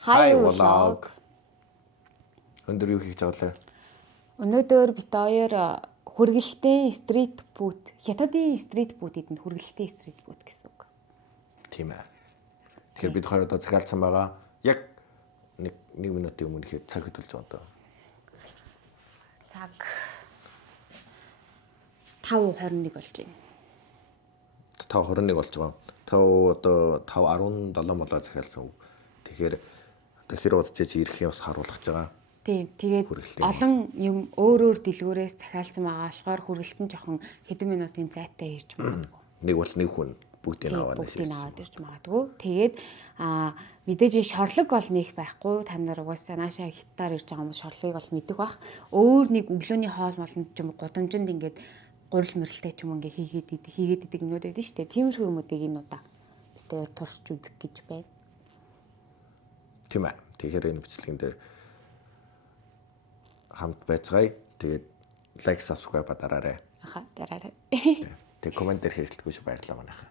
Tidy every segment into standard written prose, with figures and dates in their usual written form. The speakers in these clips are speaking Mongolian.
Hi vlog. Өндөр юу хийж байгаа вэ? Өнөөдөр бид хоёр хүргэлтийн стрит фуд, хятадын стрит фуд эдэнд хүргэлтийн стрит фуд гэсэн үг. Тийм ээ. Тэгэхээр бид хоёр одоо захиалсан байгаа. Яг нэг минутын өмнө ихэд цаг хөдөлж байгаа даа. Цаг 5:21 болж байна. 5:21 болж байгаа. Одоо 5:17 болоо захиалсан үг. Тэгэхээр хэр удаж чи ирэх юм бас харуулж байгаа. Тийм. Тэгээд олон юм өөр дэлгүүрээс захиалсан байгаа болохоор хүргэлтэн жоохон хэдэн минутын зайтай ирж магадгүй. Нэг бол нэг хүн бүгдийг аваад ирж магадгүй. Тэгээд мэдээж шорлог бол нэг байхгүй. Та нар угаасаа наашаа хятадаар ирж байгаа юм шорлогыг бол мэддэг бах. Өөр нэг өглөөний хоол молонд ч юм гудамжинд ингээд гурил мөрөлтэй ч юм ингээ хийгээд идэг юмнууд байдаг шүү дээ. Тиймэрхүү юмуудыг энэ удаа битээр тусч үзэх гэж байна. Тийм ээ. Тэгэхээр энэ бичлэгэн дээр хамт байцгаая. Тэгээд лайк, subscribe дараарай. Дараарай. Тэгээд комент дээр хэрэглэхгүй шүү, баярлалаа манайхаа.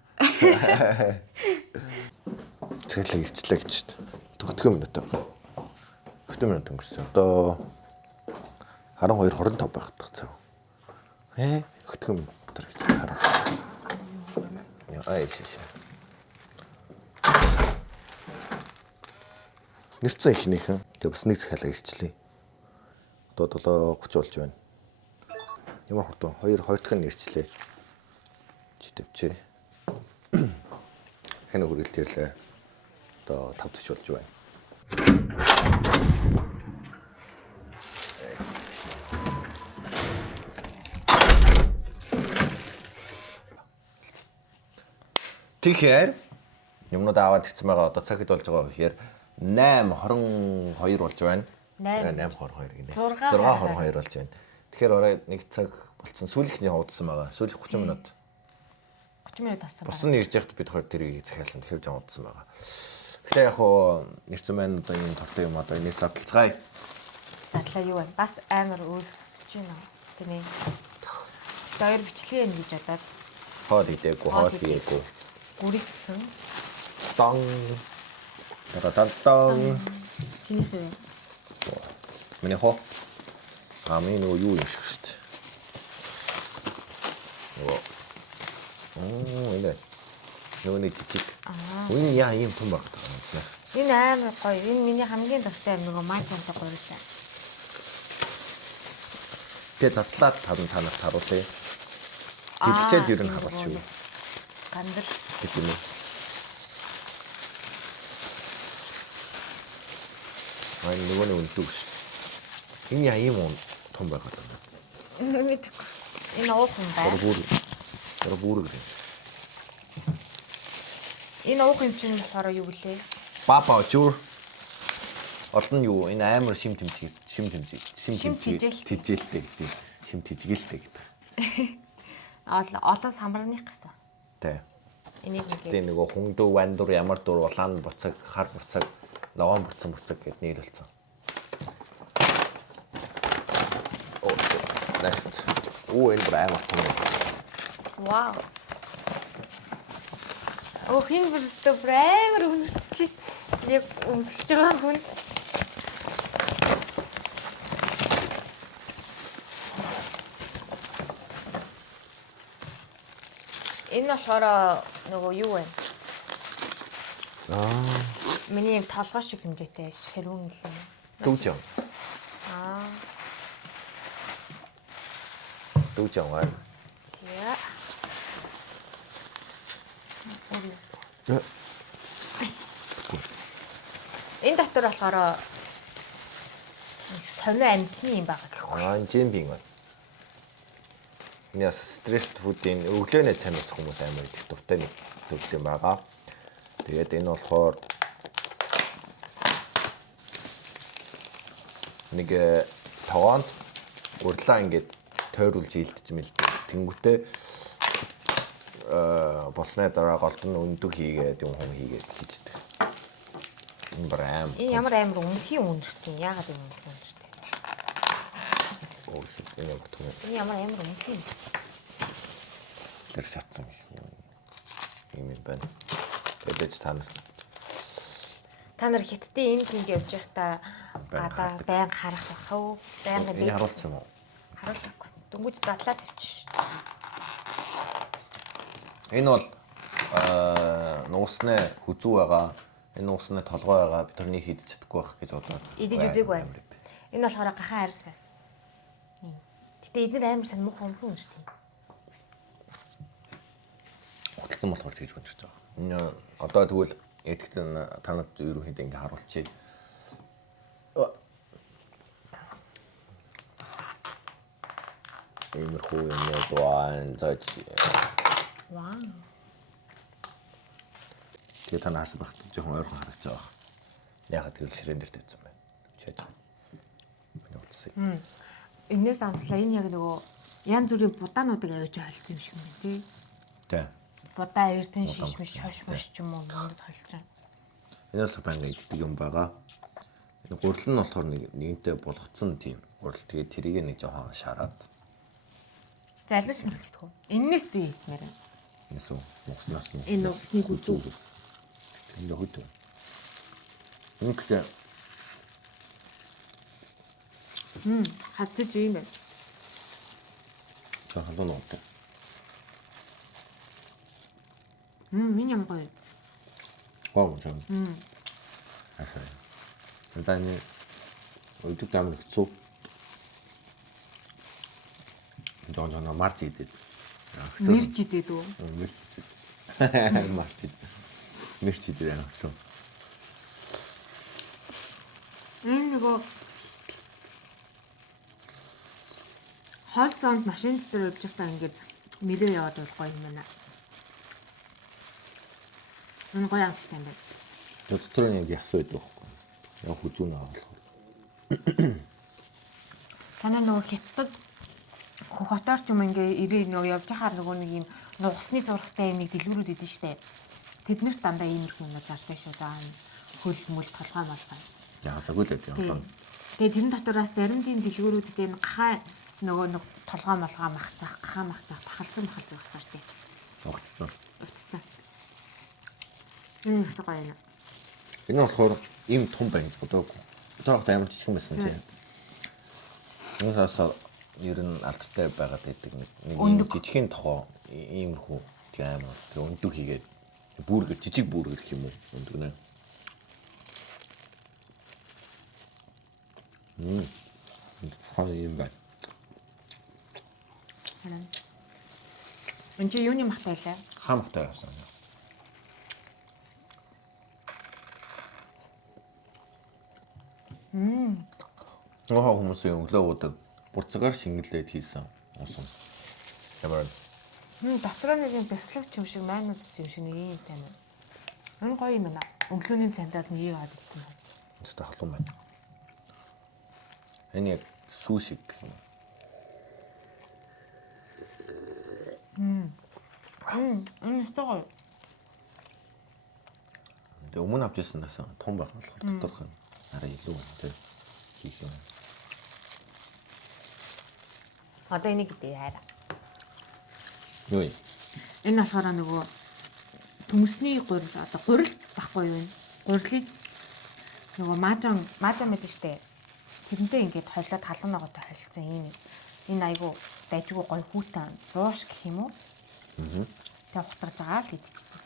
Цэглээ ирчлээ гэж. 40 минут байгаа. 40 минут өнгөрсөн. Одоо 12:25 байх цаг. 40 минут гэж хараа. Яа шиш. Нэрцэн ихнийхэн. Тэгээ бас нэг захиалга ирчлээ. Одоо 7:30 болж байна. Ямар хурдан 2 дахь нь ирчлээ. Чи төвчээ. Хэн хүргэлт ирлээ. Одоо 5:40 болж байна. Тэгэхээр юмнууд аваад ирсэн байгаа. Одоо цаг хэд болж байгаа вэ гэхээр 8:22 болж байна. 8:22 гинэ. 6:22 болж байна. Тэгэхээр орой нэг цаг болцсон. Сүүлийнхний удсан байгаа. Сүүлих 30 минут. 30 минут авсан. Босон ирж яхад бид хоёр тэрийг захиалсан. Тэгэхээр жоо удсан байгаа. Тэгэхээр яг хуу нэрцэн байна одоо энэ тоглоом юм одоо энийг задлцгаая. Задлаа юу вэ? Бас амар өөрсөж байна. Тийм ээ. Хоёр бичлэгээ юм гэж бодоод хоол идээгүй, хоол хийгээгүй. Гүрийгсэн. Тон. Таратан. Чинийх юм. Миний хоо. Амин юу юм шиг шүү дээ. Энэ. Нүуний жижиг. Үний яа юм том баг таа. Энэ амар гоё. Энэ миний хамгийн дуртай нөгөө мачантай гурлаа. Тэгээ задлаад танаас харуулъя. Дэлгэцээд юу н харуулж юу. Гандар. Гэвч юм. Айн нөгөө үнэтэй шүү. Энэ яа юм том байгаад байна. Мэдгүй. Энэ уухан бай. Бүр гэх. Энэ уухан чинь болохоор юу гэлээ? Папа чур. Олон юу энэ амар шим тэмцэг тижээлтэй гэдэг. Шим тижгэлтэй гэдэг. Олон самбарных гэсэн. Тэ. Энийг нэг нөгөө хүндүү вандур ямар дур улаан буцаг хар буцаг лаван буцаг гэд нийлүүлсэн. Next. Энэ амар том. Вау. Хин бүрстэ амар үнэрчиж яг өмсөж байгаа хүн. Энэ болохоор нөгөө юу вэ? Миний юм толгой шиг хэмжээтэй ширүүн гэх юм. Дүүжин. Дүүжин аа. Яа. Энэ дотор болохоор сонио амтны юм байгаа гэхгүй. Жимбинг байна. Энэ яс стресс фудын өглөөний цанаас хүмүүс амар их дуртай нэг төрөл юм байгаа. Тэгээд энэ болохоор нэг тогоонд урдлаа ингээд тойруулж ийдэж мэлдэг. Тэнгүүтээ болсны дараа голдон өндөг хийгээд юм хүм хийгээд хийждэг. Энэ брэм. Энэ ямар амар үнэхээр үнэртэй. Яагаад юм үнэртэй? Энэ ямар үнэтэй. Тэр шатсан юм байна. Тэдэж танаас Та нар хятадын энэ ингэ явж байхдаа гадаа байн харах бах уу? Байнга Энэ харуулсан юм уу? харуулахгүй. Дөнгөж задлаад тавьчих. Энэ бол нуусны хүзүү байгаа. Энэ нуусны толгой байгаа. Би тэрнийг хийдэж чадахгүй байх гэж бодоод. Идэж үзээгүй байна. Энэ болохоор гахаа хайрсан. Гэтэ эдгээр амар сайн муухай өмхөн шүү дээ. Уталсан болохоор тэгж бодож байгаа. Энэ одоо тэгвэл эдгт танад ерөнхийдөө ингэ харуулчих. Иймэрхүү юм дуан заач. Вау. Тэгээ та наас багт жоохон ойрхон харагдаж байгаа. Ягаад тэгэл ширээн дээр тавьсан бэ? Чээж. Миний утсыг. Энээс амслаа энэ яг нөгөө янз бүрийн будаануудыг авиж холцсон юм шиг юм байна тий. Тэ. Будаа эрдэн шишмиш шошмош ч юм уу юмд холцсон. Энэ л банга иддэг юм байгаа. Энэ гурил нь болохоор нэгэнтээ болгоцсон тийм гурил. Тэгээ тэрийг нэг жоохон шараад. Залнаас мэдэх үү? Эннээс би хийсмээр байна. Энэс үү? Нугснаас нь. Энэ нугсны хүзүү. Энэ хөтөө. Үнэхээр хатж юм байна. жоохон доноотой. Миний юм гоё. Гоо жоо. Ахаа. Эндээ өдөг амар хэцүү. Жон марч идэв. Мэрч идэв үү? Мэрч. Марч. Мэрч идэв яа шүү. Энэ нөгөө хоол зоонд машин дээр явж байхдаа ингээд мөрөө яваад бол гоё юм байна. Энэ гоё амттай юм байна. Дотор нь яг ясуу байдаг байхгүй. Яг хүзүү наа болохоор. Танаа нөгөө хятад хотоор ч юм ингээ ирээ нөгөө явж хахаар нөгөө нэг юм нугасны зурагтай юм дэлгүүрүүд идэв штэ. Тэднэрт дандаа иймэрхүү юм зартай шүү даа. Хөл мөл толгой малгай. Яасаагүй л юм. Тэгээ тэрэн дотроос зарим тийм дэлгүүрүүдэд энэ гахаа нөгөө толгой малгай махцах, гахаа махцах, тахалсан багсаар тийм. Огцсон. Энэ их гоё юм. Энэ болохоор ийм том байна гэж бодоогүй. Тоогт амар жижиг байсан тийм. Энэсээс ер нь алдартай байгаад байдаг нэг жижигхэн тохоо иймэрхүү тийм амар тэг өндөг хийгээд бүргэр жижиг бүргэр гэх юм уу өндөг нэ. Хаа юм бэ? Энд чи юуны махтай лээ? Хамтай явсан. Нохоо хүмүүсийн өглөөгөөд бурцагаар шингэлээд хийсэн уусам. Ямар Дотроо нэг юм бяцлагч юм шиг майнууд юм шиг нэг юм тань. Энэ гоё юм байна. Өглөөний цандаад нэг яагаад гэсэн юм. Өстой халуун байна. Энэ яг сүү шиг юм. Энэ өстой гоё. Тэгээ өмнө авч ирсэнээс том байх болохоор доторх нь арай илүү үнэтэй хийх юм. Одоо энийг гэдэг яараа. Юу юм? Энэ болохоор нөгөө төмөсний гурил одоо гурил байхгүй юу вэ? Гурилыг нөгөө маажан мэдэн штэ. Тэрнтэй ингээд хойлоод халуун ногоотой холилсан юм. Энэ айгу дайжгүй гой хүүтэн 100 гэх юм уу? Тэгээ хутгаж байгаа л идчихсэн.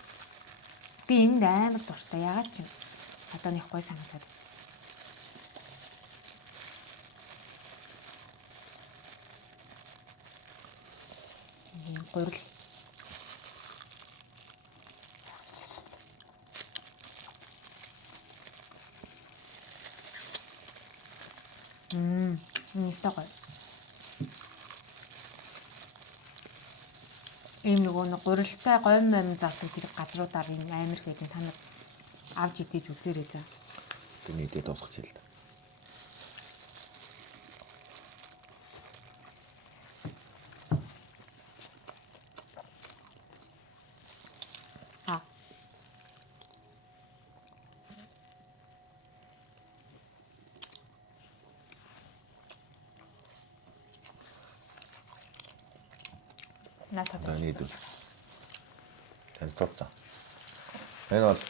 Би энд амар дуртай яагаад ч юм. Одоо нэг гой санагдаад. Гурил. Нистагой. Ийм нөгөө гурилтай гойн мань заасан тэр газруудаар ийм амир гэдэг та нар авч идэж үзээрэй за. Тэний дээд тосгоч хэл. Наатаа. Нийт танилцуулсан. Энэ бол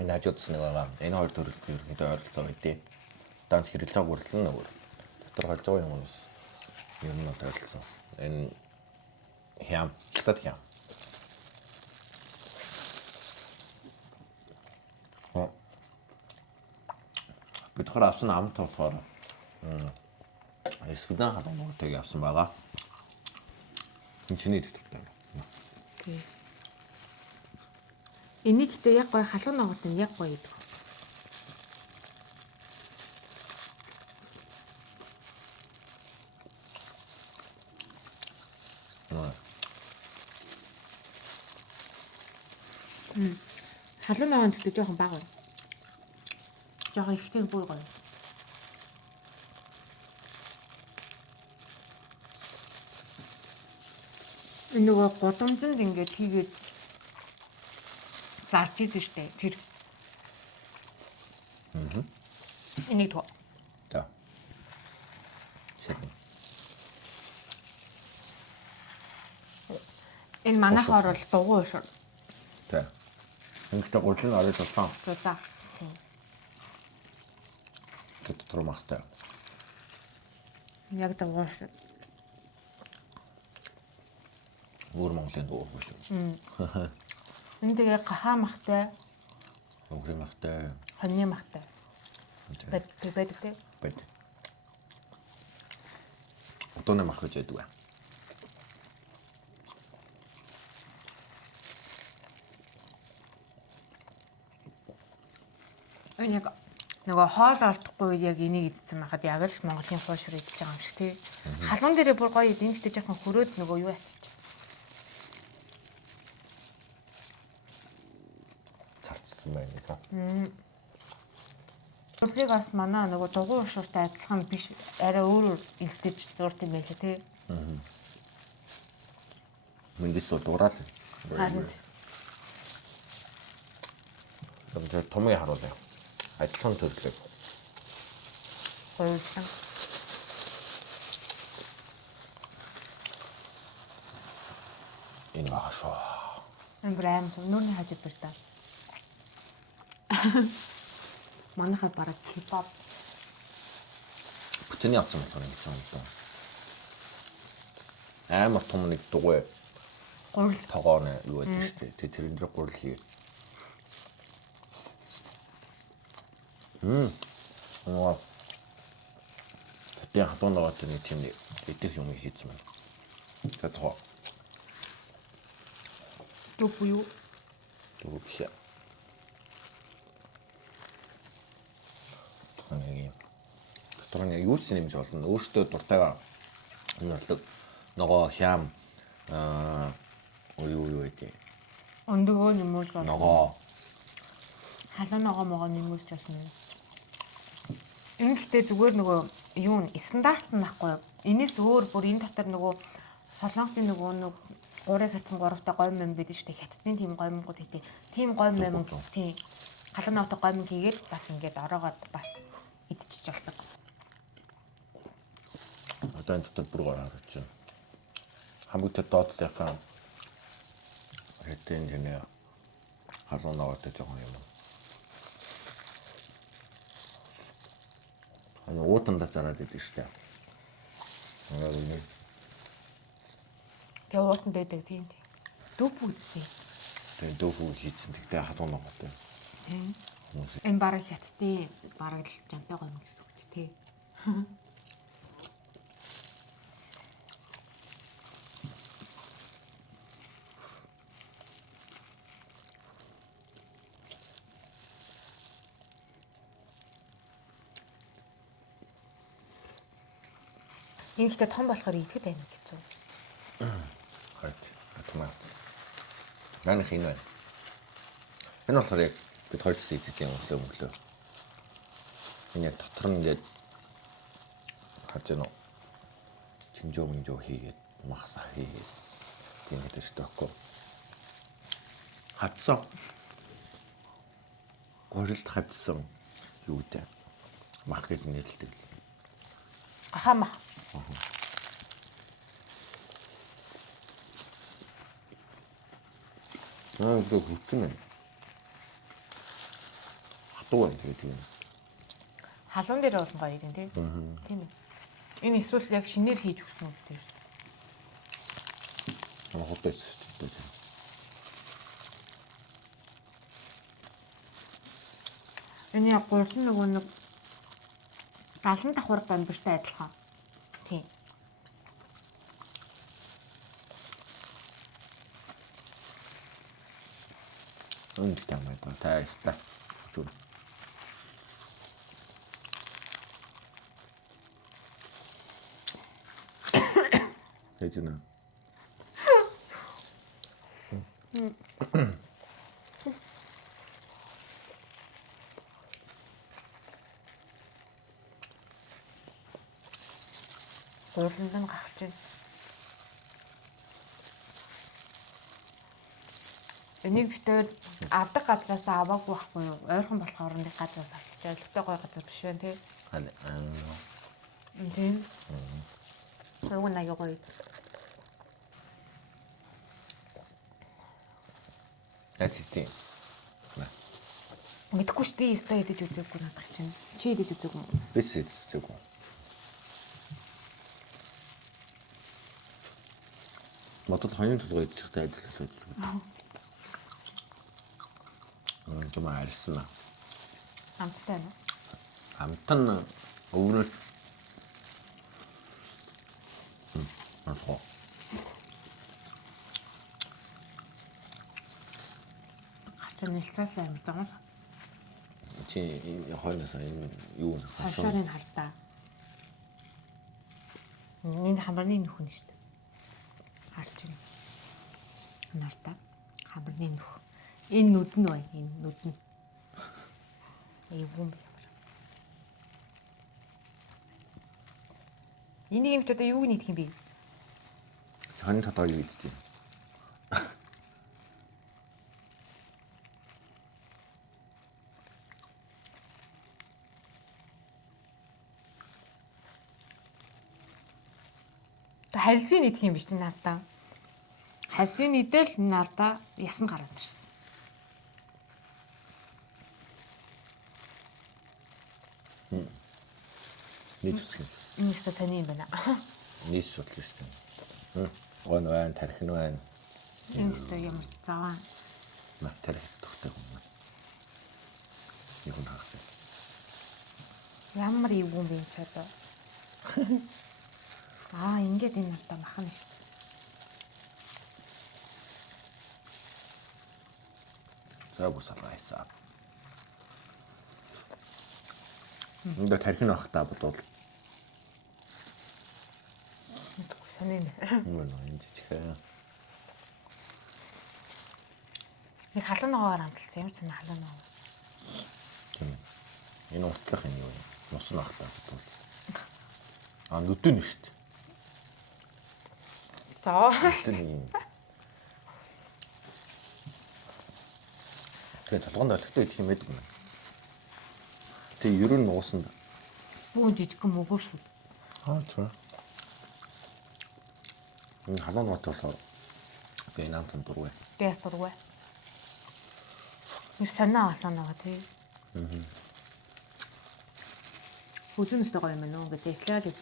Энэ хажуудас нэг байгаа. Энэ хоёр төрөлт ерөнхийдөө ойролцоо байдیں۔ Данс хэрэглээ бүрлэн нөгөө. Дотор гарч байгаа юм уус. Ер нь ойролцоо. Энэ хям, хятад хям. Бидгээр авсан амт болохоор эсвэдэн халуун нутгийг авсан байгаа. Энэ чиний тэтгэлтэй. Окей. Энийг гэдэг яг гоё халуун ногоот нь яг гоё идэг. Халуун ногоон гэдэг жоохон бага. Жоохон ихтэй бүр гоё. Энэ нөгөө гудамжинд ингээд хийгээд зарж идэв штэ тэр. Энийг тоо. За. Ширнэ. Энэ манайхаар бол дугуй шүү. За. Ингээд гурлын арай тулсан. За. Дотор махтай. Яг дугуй шүү. Өөр Монголын дуугүй шүү. Энэ тэгээ гахаа махтай, Өнгөрийн махтай. хоньны махтай. Байдаг тий. Бод. Отооны мах гэж яддаг. Энэ яг нөгөө хоол олдохгүй үед яг энийг идсэн байхад яг л Монголын хуушир идэж байгаа юм шиг тий. Халуун дээрээ бүр гоё эдийн гэхдээ жоохон хөрөөд нөгөө юу ачиж. Байна. За. Өөрийг бас манай нөгөө дугуй уушуртай адилхан биш арай өөр илтгэж зурд юм байлаа тий. Мэндис дураад. Харин Тэгээд томыг харуулъя. Адилхан төрлөө. хоёулаа. Энэ багшаа. Энэ брэм нүрний хажууд биш та. Манайхаа бараг кебаб. Бүтээний авсан болохоор юм байна. Амар том нэг дугуй Гурил тогооно юу байдаг шүү дээ. Тэрэн дээр гурил хий. Аа. Тэгээ халуун ногоот нэг тийм идэх юм хийсэн байна. Тэгээд тоо. дүүп юу? Дүүп шээ. Тодорхой юу ч нэмж болно. Өөртөө дуртайгаа энэ болдог ногоо хям юу гэдэг. Өндөгөө нэмүүлж байна. Ногоо Халуун ногоо могоо нэмүүлж байна. Энэ гэхдээ зүгээр нөгөө юу н стандарт нь байхгүй. Энэс өөр бүр энэ дотор нөгөө солонгосын нөгөө нэг гурыг хатсан гуравтай гой мэн байдаг шүү дээ. Хятадын тийм гой мэнгүүд гэдэг. Тийм гой мэн тийм халуун ногоотой гой мэн хийгээд бас ингээд ороогоод бас идчихэж болдог. Одоо энэ дотор бүр гараад чинь. Хамгийн доод тавьсан. Хэтэн гэнэ халуун ногоотой жоохон юм. Ано уутанда зараад идэв штэ. Тэгээ уутанд байдаг тийм. Дүүп үзсэн. Тэгээ дөөфүү хийсэн. Тэгтээ халуун ногоотой. Тийм. Энэ бараг хятадын бараг л жантай гой мэн гэсэн үг тий. Энэ ихтэй том болохоор идэхэд байна гэсэн. Хайт. Атмаа. Манай хин байна. Энэ болохоор яг бид хоёр ч идэх юм өглөө. Энэ дотор нь ингээд харж байна уу? Чинжөө хийгээд махсаа хийгээд тийм гэдэг шүү дээ. Хатсан. Горилд хатсан юу гэдэг. Мах гэж нэрлэдэг. Ахама. Аа, гүтэн. Дуу юм тэгээд юм. Халуун дээр бол гоё юм тий. Тийм ээ. Энэ эсвэл яг шинээр хийж өгсөн үү тий. Хот шүү дээ. Энэ яг гурван нөгөө нэг 70 давхар гомбортой адилхан. Тийм. Үнд тамай ба тааста. Зүг. Эцэнэ. Гурланд нь гарч байна. Энийг битээр авдаг газраас аваагүй байхгүй юу? Ойрхон болохоор нэг газраас авчиж ойлгохтой гой газар биш байна тий. Тийм. Сууг нь аяа гоё. Эцэстийн. Мэдхгүй ш би өстой идэж үзээгүй надад чинь. Чи идэж үзээгүй юм. Бич зүг. Модод хоёрын толгой идчихтэй адилхан л. Юм арьсан. Амттай байна. Амтан өвнөл. Асуу. Хачаа нэлцээс амт замал. Чи хоёроос энэ юу вэ? Хашаарын халтаа. Энэ хамрын нөхөн шүү дээ. Харж байна. Ханартаа хамрын нөх. Энэ нүд нь бай. Энэ нүд нь. Эвгүй юм. Энийг юм ч одоо юуг нийдэх юм бэ? Хань татаа юу гэдэг юм? Харилсын нийдэх юм биш тийм нартаа. Харилсын нийдэл нартаа ясна гараад ирсэн. Нийт үсгэн. Энэ ихтэй таны юм байна. Нийт судлаа шүү дээ. Гон байна, тархин байна. Энэ ихтэй ямар заваа. Тархи тогтой юм. Юу хагас. Ямар ивгүй юм бэ ч одоо. Ингээд энэ нартаа махна шүү дээ. За бусалгаа хийсаа. Энд тархин авахтаа бодвол Сони нэ. юм энэ жижигхэн. Нэг халуун ногоогоор амталсан юм чинь халуун ногоо. Энэ утлах юм юу вэ? Нус нахтаа бодвол. Нүдэн нь шүү дээ. За. Нүдэн юм. Тэгээ толгоонд олигтой идэх юм байдаг юм. Тэгээ ер нь нуусанд. Бүү жижигхэн мөгөө шүү. Чаа. Энэ халуун нот болохоор би наамтан дургүй. Би яс дургүй. Нэг санаа халуун ногоо тий. Хүзүн өстэй гоё юм байна уу? Ингээд дэслээд ич.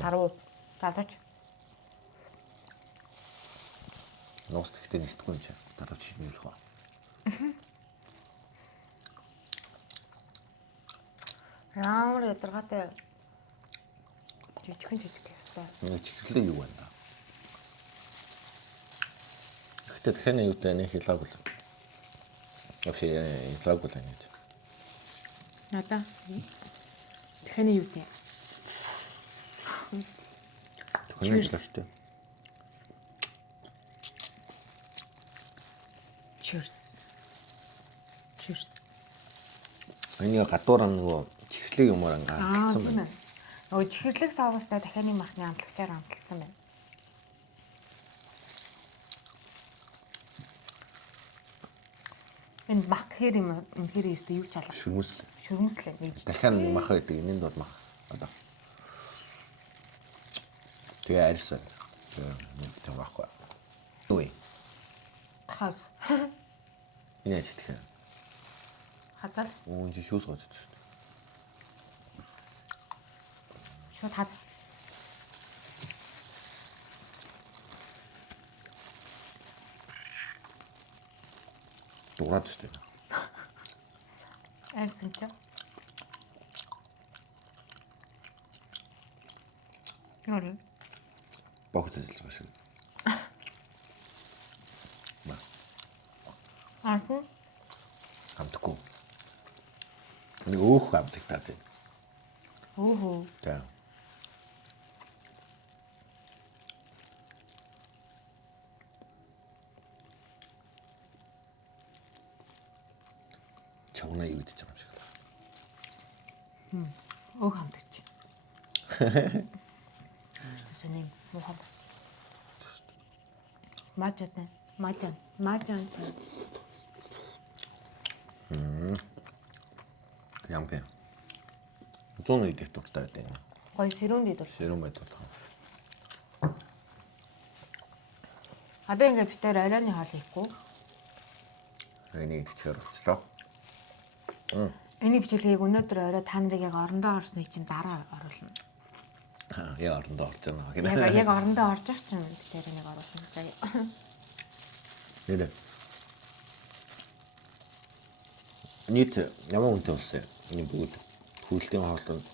Харуу. Гадаач. Нуус гэхдээ нэстгүй юм чи. Дараач хиймэл хаа. Ямар ядаргаатай жижигхэн хэвээр. Нэг чихрлээ юу байна? Гэхдээ тэгэхээр юутай нэг хэлээгүй. Вообще хэлээгүй л нэг. Надаа. Тэхний юу вэ? Cheers. Cheers. Cheers. Энэ гадуур нөгөө чихрлэг юмар ангаалсан байна. Нөгөө чихрлэг савгастай дахианы махны амтлагчаар амталсан байна. Энэ мах гэхэр юм үнэхээр юу ч алга. Шүмүслээ. Шүрмэслээ нэг. Дахиад мах байдаг. Энэнд бол мах. Одоо. Тэгээ арьсан. Нэг тийм байхгүй. хаас. Энэ яаж идэх юм? Хазал. Үн чи шүүс гоцож шүү дээ. Шууд хаз. Дуурайж шүү дээ. Арьсан ч. Яа. Богц ажиллаж байгаа шиг. Арьсан. Хамтгүй. Нэг өөх хамтагтаад байна. Өөхөө. За. Чавна юу гэж байгаа юм шиг. Өөх хамтагч. Сэсэний мохом. Мажатай. Мажан. Ямпэ. 100 идэх дуртай байдаг. Гой сэрүүнд идэл. Сэрүүн байдаг. Одоо ингээд битээр оройны хоол хийхгүй. Энийг идчихээр болчлоо. Энийг бичлэгийг өнөөдөр орой та нарыг яг орондоо орсны чинь дараа оруулна. Яа орондоо орж байгаа гэнэ. Яг орондоо орж ах чинь битээр энийг оруулна. Нэ. Нийт ямар үнэтэй болсон юм? Энэ бүгд хөлтийн хоолтод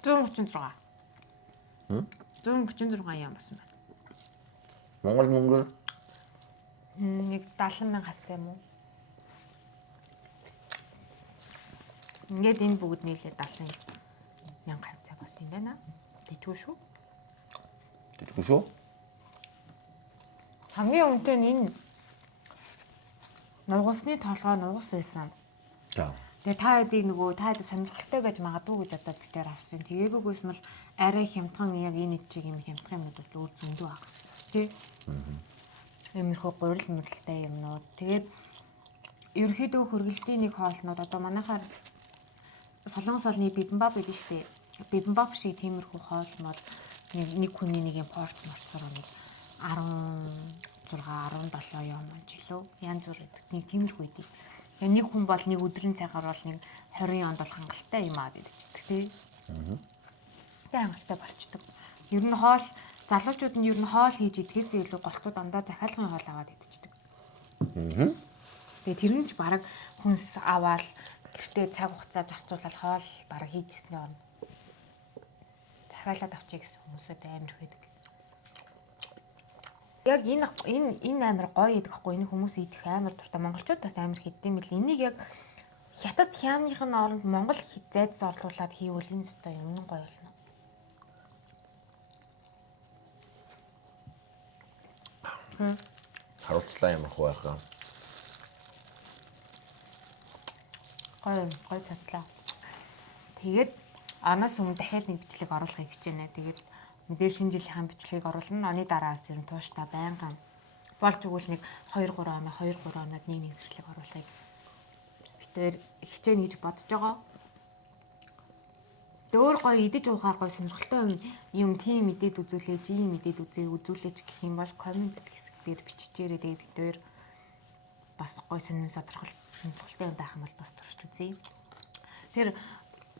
136. 136 ям болсон байна. Монгол мөнгөөр Нэг 70,000 хавцаа юм уу? Ингээд энэ бүгд нийлээ 70,000 хавцаа болсон юм байна. Тэжгүй шүү. тэггүй шүү. Хамгийн үнэтэй нь энэ нугасны толгой нугас байсан. За. Тэгээ та хэд сонирхолтой байж магадгүй гэж одоо битээр авсан. Тэгээгүйгээс мэл арай хямдхан яг энэ чиг юм хямдхан юмнууд бол өөр зөндөө баг. Тэ? Иймэрхүү гурил мөрөлтэй юмнууд. Тэгээд ерөөхдөө хөргөлтийн нэг хоолнууд одоо манайхаар солонгос олны бибимбап гэдэг шүү дээ. Бибимбап шиг тиймэрхүү хоолнууд нэг хүний нэг юм порц морцоор нэг 16 17 юм жилөө янз бүр нэг тиймэрхүү идэв. Тэгээ нэг хүн бол нэг өдрийн цагаар бол нэг 20 онд бол хангалттай юм аа гэдэгчдэг тий. Тэгээ хангалттай болчдөг. Ер нь хоол залуучууд нь ер нь хоол хийж идэхээс илүү голцоо дандаа захиалгын хоол аваад идчихдэг. Тэгээ тэр нь ч баг хүнс аваад гэртээ цаг хугацаа зарцуулаад хоол баг хийжсэний орно. Захиалаад авчиг гэсэн хүмүүсэд амар их байдаг. Яг энэ амар гоё идэх байхгүй энэ хүмүүс идэх амар дуртай монголчууд бас амар хийдэг юм бэл энийг яг хятад хямныхын оронд монгол зайдас орлуулад хийвэл энэ өстой юм гоё болно. Харуулцлаа ямар хөө байхаа. Гоё татлаа. Тэгээд анаас өмнө дахиад нэг бичлэг оруулахыг хичээнэ. Тэгээд мэдээ шинэ жилийн бичлэгийг оруулна. Оны дараас ер нь тууштай байнган болж өгвөл нэг 2-3 оноод нэг бичлэг оруулахыг битээр хичээнэ гэж бодож байгаа. Дөөр гоё идэж уухаар гоё сонирхолтой юм тийм мэдээд үзүүлээч, ийм мэдээд үзүүлээч гэх юм бол комент хэсэг дээр биччихээрэй. Тэгээд битээр бас гоё сонирхолтой юм байх юм бол бас турш үзье. Тэр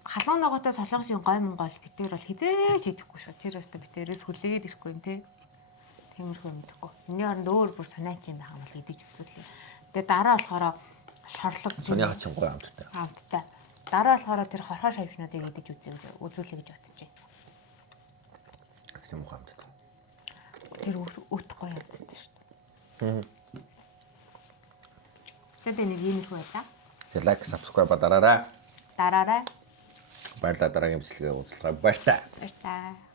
халуун ногоотой солонгосын гой монгол битээр бол хизээж идэхгүй шүү. Тэр өстө битээрээс хүлээгээд ирэхгүй юм те. Тиймэрхүү юм идэхгүй. Миний оронд өөр бүр сонаач юм байх юм бол идэж үзүүлээ. Тэгээ дараа болохоор шорлог Сони хачин гой амттай. амттай. Дараа болохоор тэр хорхоо шавьчнуудыг идэж үзүүлээ гэж бодож байна. Тийм уу амттай. Тэр өт гоё амттай шүү дээ. Тэгээд нэг юм их байлаа. Тэгээ лайк, subscribe дараарай. Дараарай. Баярлалаа дараагийн бичлэгээ уулзлаа. Баярлалаа. Баярлалаа.